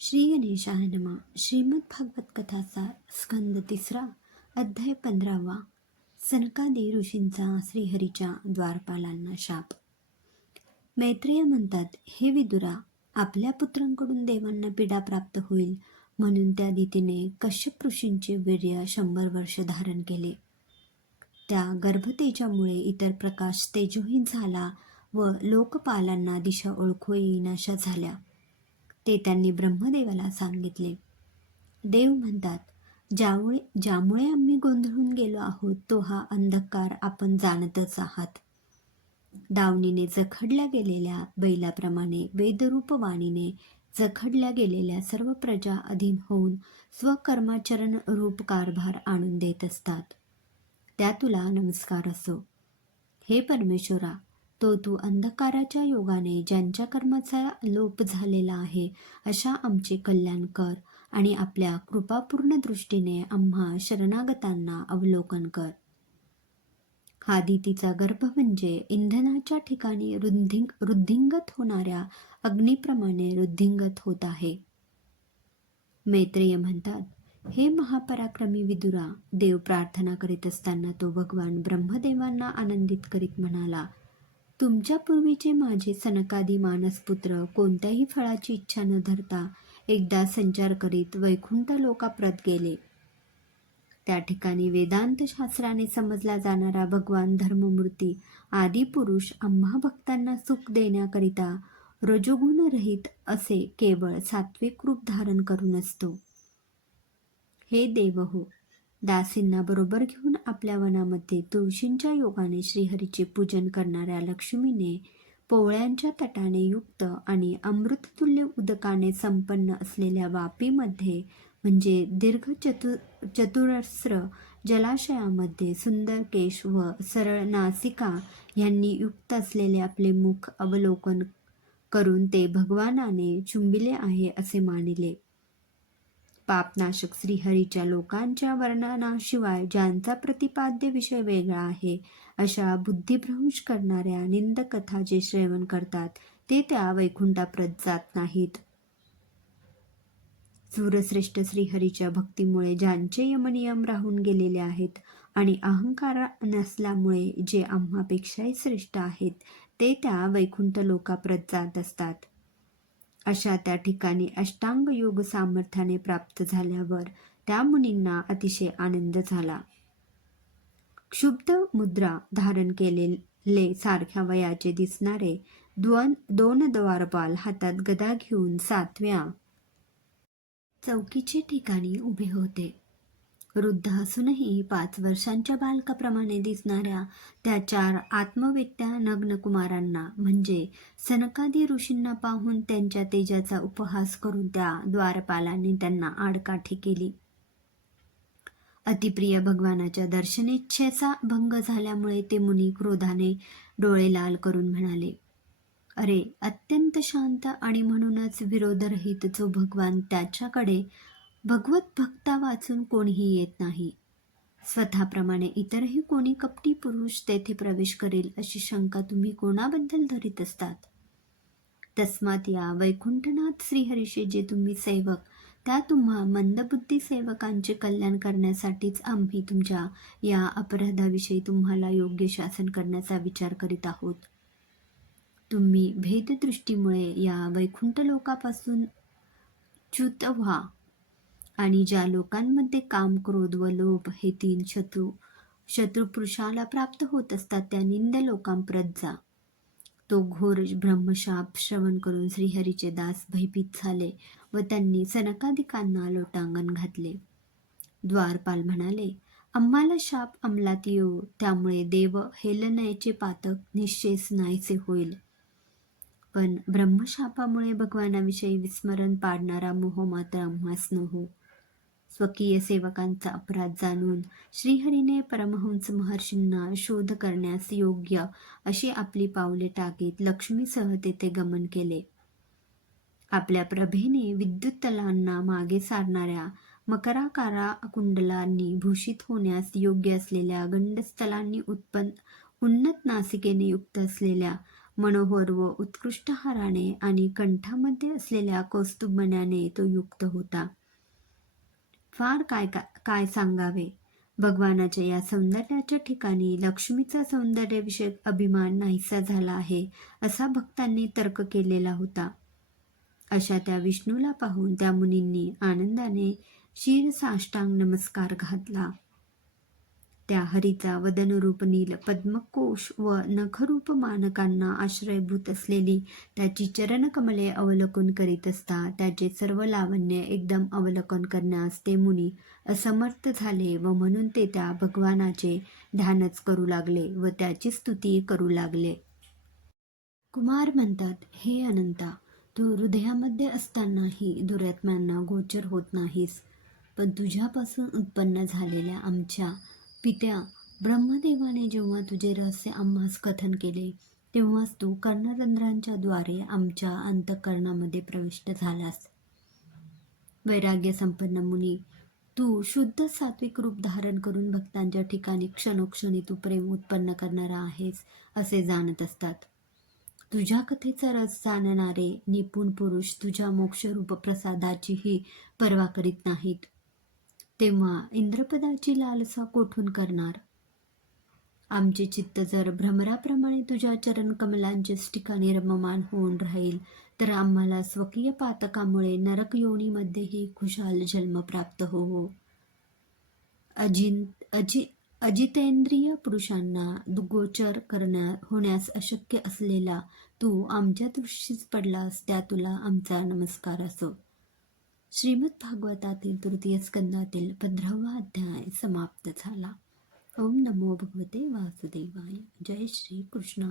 श्री गणेशाय नमा श्रीमद भागवत कथाचा स्कंद तिसरा अध्याय पंधरावा. सनकादी ऋषींचा श्रीहरीच्या द्वारपालांना शाप. मैत्रेय म्हणतात हे विदुरा आपल्या पुत्रांकडून देवांना पीडा प्राप्त होईल म्हणून त्या दितीने कश्यप ऋषींचे वीर्य शंभर वर्ष धारण केले. त्या गर्भतेजामुळे इतर प्रकाश तेजोहीन झाला व लोकपालांना दिशा ओळखू येईनाशा झाल्या. ते त्यांनी ब्रह्मदेवाला सांगितले. देव म्हणतात ज्यामुळे ज्यामुळे आम्ही गोंधळून गेलो आहोत तो हा अंधकार आपण जाणतच आहात. दावणीने जखडल्या गेलेल्या बैलाप्रमाणे वेदरूप वाणीने जखडल्या गेलेल्या सर्व प्रजा अधीन होऊन स्वकर्माचरण रूप कारभार आणून देत असतात. त्या तुला नमस्कार असो. हे परमेश्वरा तो तू अंधकाराच्या योगाने ज्यांच्या कर्माचा लोप झालेला आहे अशा आमचे कल्याण कर आणि आपल्या कृपापूर्ण दृष्टीने आम्हा शरणागतांना अवलोकन कर. हा दितीचा गर्भ म्हणजे इंधनाच्या ठिकाणी रुद्धिंग रुद्धिंगत होणाऱ्या अग्निप्रमाणे रुद्धिंगत होत आहे. मैत्रेय म्हणतात हे महापराक्रमी विदुरा देव प्रार्थना करीत असताना तो भगवान ब्रह्मदेवांना आनंदित करीत म्हणाला तुमच्या पूर्वीचे माझे सनकादी मानसपुत्र कोणत्याही फळाची इच्छा न धरता एकदा संचार करीत वैकुंठ लोकाप्रत गेले. त्या ठिकाणी वेदांत शास्त्राने समजला जाणारा भगवान धर्ममूर्ती आदी पुरुष आम्हा भक्तांना सुख देण्याकरिता रजोगुण रहित असे केवळ सात्विक रूप धारण करून असतो. हे देव हो. दासींना बरोबर घेऊन आपल्या वनामध्ये तुळशींच्या योगाने श्रीहरीचे पूजन करणाऱ्या लक्ष्मीने पोवळ्यांच्या तटाने युक्त आणि अमृततुल्य उदकाने संपन्न असलेल्या वापीमध्ये म्हणजे दीर्घ चतु चतुरस्र जलाशयामध्ये सुंदर केश व सरळ नासिका यांनी युक्त असलेले आपले मुख अवलोकन करून ते भगवानाने चुंबिले आहे असे मानिले. पापनाशक श्रीहरीच्या लोकांच्या वर्णनाशिवाय ज्यांचा प्रतिपाद्य विषय वेगळा आहे अशा बुद्धिभ्रंश करणाऱ्या निंदकथा जे श्रवण करतात ते त्या वैकुंठाप्रत जात नाहीत. सूरश्रेष्ठ श्रीहरीच्या भक्तीमुळे ज्यांचे यमनियम राहून गेलेले आहेत आणि अहंकार नसल्यामुळे जे आम्हापेक्षाही श्रेष्ठ आहेत ते त्या वैकुंठ लोकाप्रत जात असतात. अशा त्या ठिकाणी अष्टांग योग सामर्थ्याने प्राप्त झाल्यावर त्या मुनींना अतिशय आनंद झाला. क्षुब्ध मुद्रा धारण केलेले सारख्या वयाचे दिसणारे द्वन दोन द्वारपाल हातात गदा घेऊन सातव्या चौकीचे ठिकाणी उभे होते. वृद्ध असूनही पाच वर्षांच्या बालकाप्रमाणे दिसणाऱ्या त्या चार आत्मवेत्या नग्नकुमारांना म्हणजे सनकादी ऋषींना पाहून त्यांच्या तेजाचा उपहास करून त्या द्वारपालाने त्यांना आडकाठी केली. अतिप्रिय भगवानाच्या दर्शनेच्छेचा भंग झाल्यामुळे ते मुनी क्रोधाने डोळे लाल करून म्हणाले अरे अत्यंत शांत आणि म्हणूनच विरोधरहित जो भगवान त्याच्याकडे भगवत भक्ता वाचून कोणीही येत नाही. स्वतःप्रमाणे इतरही कोणी कपटी पुरुष तेथे प्रवेश करेल अशी शंका तुम्ही कोणाबद्दल धरीत असतात? तस्मात या वैकुंठनाथ श्रीहरीचे जे तुम्ही सेवक त्या तुम्हा मंदबुद्धी सेवकांचे कल्याण करण्यासाठीच आम्ही तुमच्या या अपराधाविषयी तुम्हाला योग्य शासन करण्याचा विचार करीत आहोत. तुम्ही भेददृष्टीमुळे या वैकुंठ लोकापासून च्युत व्हा. आणि ज्या लोकांमध्ये काम क्रोध व लोभ हे तीन शत्रू शत्रुपुरुषाला प्राप्त होत असतात त्या निंद लोकांप्रत जा. तो घोर ब्रह्मशाप श्रवण करून श्रीहरीचे दास भयभीत झाले व त्यांनी सनकादिकांना लोटांगण घातले. द्वारपाल म्हणाले आम्हाला शाप अंमलात येऊ त्यामुळे देव हेलनयचे पातक निश्चयच नाहीसे होईल. पण ब्रह्मशापामुळे भगवानाविषयी विस्मरण पाडणारा मोह मात्र आम्हास न हो स्वकीय सेवकांचा अपराध जाणून श्रीहरीने परमहंस महर्षींना शोध करण्यास योग्य अशी आपली पावले टाकीत लक्ष्मीसह तेथे गमन केले. आपल्या प्रभेने विद्युत तलांना मागे सारणाऱ्या मकराकारा कुंडलांनी भूषित होण्यास योग्य असलेल्या गंडस्थलांनी उत्पन्न उन्नत नासिकेने युक्त असलेल्या मनोहर व उत्कृष्ट हाराने आणि कंठामध्ये असलेल्या कौस्तुभमण्याने तो युक्त होता. फार काय का- काय सांगावे? भगवानाच्या या सौंदर्याच्या ठिकाणी लक्ष्मीचा सौंदर्यविषयक अभिमान नाहीसा झाला आहे असा भक्तांनी तर्क केलेला होता. अशा त्या विष्णूला पाहून त्या मुनींनी आनंदाने शिर साष्टांग नमस्कार घातला. त्या हरीचा वदनरूप नील पद्मकोश व नखरूप मानकांना आश्रयभूत असलेली त्याची चरणकमले अवलोकन करीत असता त्याचे सर्व लावण्य एकदम अवलोकन करण्यास ते मुनी असमर्थ झाले व म्हणून ते त्या भगवानाचे ध्यानच करू लागले व त्याची स्तुती करू लागले. कुमार म्हणतात हे अनंता तू हृदयामध्ये असतानाही दुरात्म्यांना गोचर होत नाहीस पण तुझ्यापासून उत्पन्न झालेल्या आमच्या पित्या ब्रह्मदेवाने जेव्हा तुझे रहस्य आम्हास कथन केले तेव्हाच तू कर्णरंध्रांच्या द्वारे आमच्या अंतःकरणामध्ये प्रविष्ट झालास. वैराग्य संपन्न मुनी तू शुद्ध सात्विक रूप धारण करून भक्तांच्या ठिकाणी क्षणोक्षणी तू प्रेम उत्पन्न करणारा आहेस असे जाणत असतात. तुझ्या कथेचा रस जाणणारे निपुण पुरुष तुझ्या मोक्षरूप प्रसादाचीही पर्वा करीत नाहीत. तेव्हा इंद्रपदाची लालसा कोठून करणार? आमचे चित्त जर भ्रमराप्रमाणे तुझ्या चरणकमलांचेच ठिकाणी रममान होऊन राहील तर आम्हाला स्वकीय पातकामुळे नरक योनीमध्येही खुशाल जन्म प्राप्त होवो. हो अजिन अजि अजितेंद्रिय पुरुषांना दुगोचर करण्या होण्यास अशक्य असलेला तू आमच्या दृष्टीस पडलास त्या तुला आमचा नमस्कार असो. श्रीमद भागवतातील तृतीय स्कंदातील पंधरावा अध्याय समाप्त झाला. ओम नमो भगवते वासुदेवाय. जय श्री कृष्ण